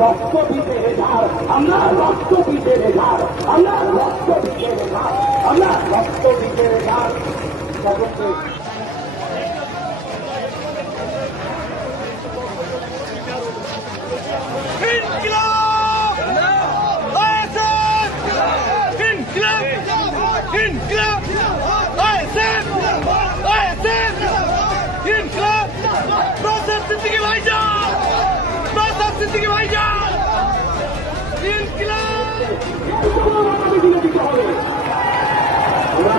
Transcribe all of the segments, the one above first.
রক্ত দিতে রেজার, আমরা রক্ত দিতে রেজার, আমরা রক্ত দিতে রেজার, আমরা রক্ত দিতে রেজার।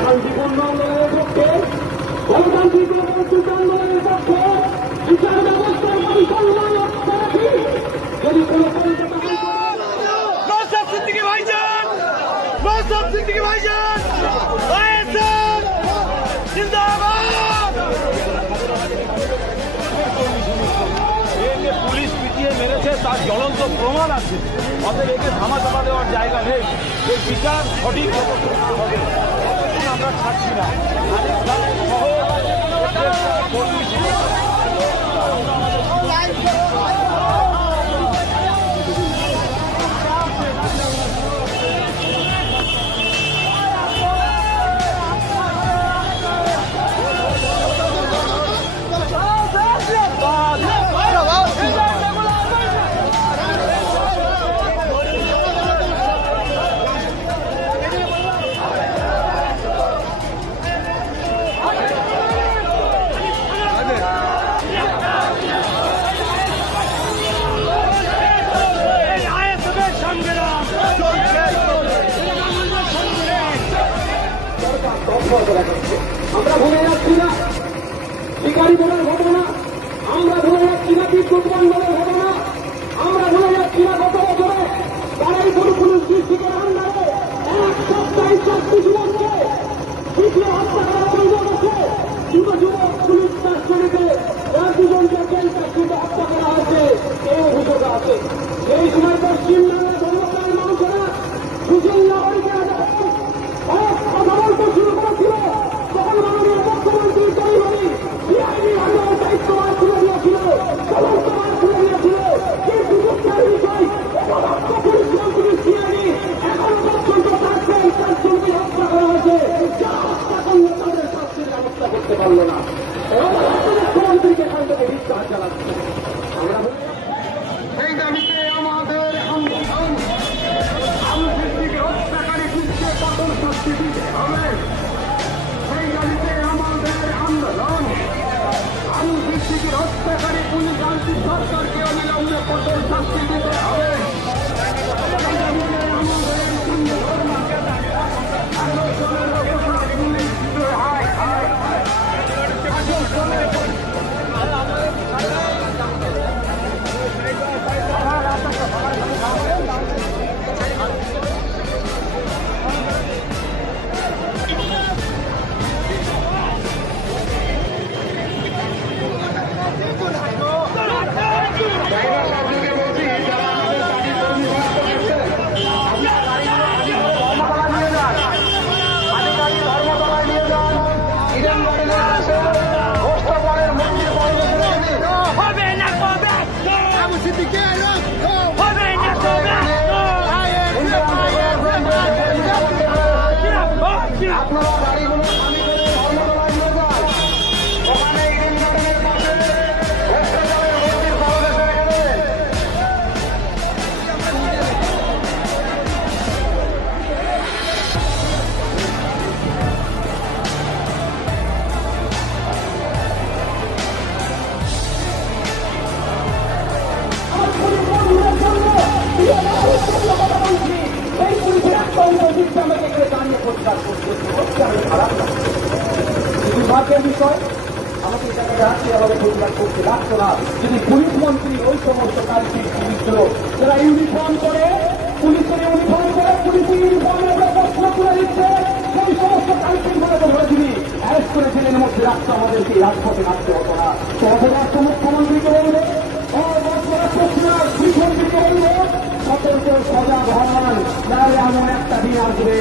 শান্তিপূর্ণ আন্দোলনের পক্ষে, গণতান্ত্রিক আন্দোলনের পক্ষে, বিচার ব্যবস্থার পরিচালনার লক্ষ্য রাখি যদি কোন পুলিশ পিটিয়ে মেরেছে তার জ্বলন্ত প্রমাণ আছে, অতএব একে ধামা চাপা দেওয়ার জায়গা নেই। এই বিচার সঠিক হবে, আমরা ছাড়ছি না। আমরা ভুলে যাচ্ছি না শিকারী বোনের ঘটনা, আমরা ভুলে যাচ্ছি না বিদ্যুৎ বন্ধনের ঘটনা, আমরা ভুলে যাচ্ছি না গত বছরে তারাই পুলিশ ডিস্ট্রিক্টের আন্ডারে এক সপ্তাহে ৪টি যুবককে পিটিয়ে হত্যা করার অভিযোগ আছে। দুটো যুবক পুলিশ কাস্টডিতে, ২জনকে জেল কাস্টডিতে হত্যা করা হয়েছে এই অভিযোগ আছে। এই সময় পশ্চিমবঙ্গের ধর্মপ্রাণী মানুষেরা সুশীল নাগরিকেরা যখন কথা বলতে শুরু করেছিল তখন মাননীয় মুখ্যমন্ত্রী তৈরি সিআইডি ভালো দায়িত্বভার তুলে নিয়েছিল, তদন্তভার তুলে নিয়েছিল। কিন্তু দুঃখের বিষয় পুলিশ মন্ত্রী সিআইডি এখন পর্যন্ত থাকছেন ৪জনকে হত্যা করা হয়েছে, যা হত্যা করলে তাদের শাস্তির ব্যবস্থা করতে পারল না। মুখ্যমন্ত্রীকে এখান থেকে বিচার চালাচ্ছে। আমরা এই দাবিতে আমাদের আন্দোলন আন্তর্জাতিক হত্যাকারী কৃত্যে কঠোর শাস্তি দিতে হবে। সেই দাবিতে আমাদের আন্দোলন আন্তর্জাতিক হত্যাকারী পুলিশ আনছি সরকারকে অবিলম্বে কঠোর শাস্তি দিতে হবে। দুর্ভাগ্যের বিষয় আমাকে এটাকে রাখতে আমাদের প্রতিবাদ করতে লাগতো না যদি পুলিশ মন্ত্রী ওই সমস্ত কালপিট পুলিশগুলো যারা ইউনিফর্ম করে পুলিশের ইউনিফর্ম করে পুলিশের ইউনিফর্মের উপরে প্রশ্ন তুলে দিচ্ছে সেই সমস্ত কালপিটগুলো তো ধরে দিবি অ্যারেস্ট করে জেলের মধ্যে রাখতে আমাদেরকে রাজপথে রাখতে হতো না। সহরাষ্ট্র মুখ্যমন্ত্রীকে বলবে মুখ্যমন্ত্রীকে বলবে সতর্ক সজাগ হন, নাহলে এমন একটা দিন আসবে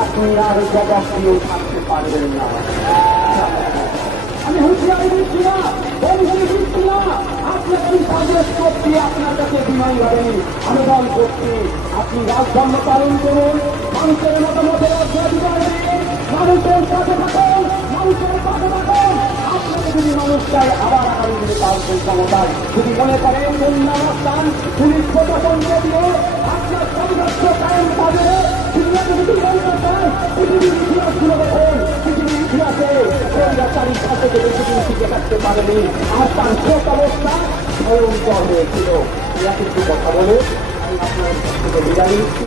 আপনি আর জবাব দিয়েও থাকতে পারবেন না। আমি হুঁশিয়ারি দিচ্ছি না, বন্ধুরি দিচ্ছি না, আপনাকে আমি সাজেস করছি, আপনার কাছে বিনয়ভাবে আবেদন করছি, আপনি রাজধর্ম পালন করুন, মানুষের মতামতের অগ্রাধিকার দিন, মানুষের পাশে থাকুন, মানুষের পাশে থাকুন। আপনাকে যদি মানুষ চায় আবার আগামী দিনে পালছেন ক্ষমতায়, যদি মনে করেন অবস্থান পুলিশ প্রশাসনকে দিয়ে আপনার সংঘর্ষ কায়েম পাবে, দুনিয়াকে যদি বলতে চান পৃথিবীর ইতিহাসগুলো দেখুন, পৃথিবীর ইতিহাসে স্বৈরাচারী শাসকে বেশি দিন টিকে থাকতে পারেনি, আর তার শেষ অবস্থা ভয়ঙ্কর হয়েছিল। এরা কিছু কথা বলে আমি আপনার বিদায় নিচ্ছি।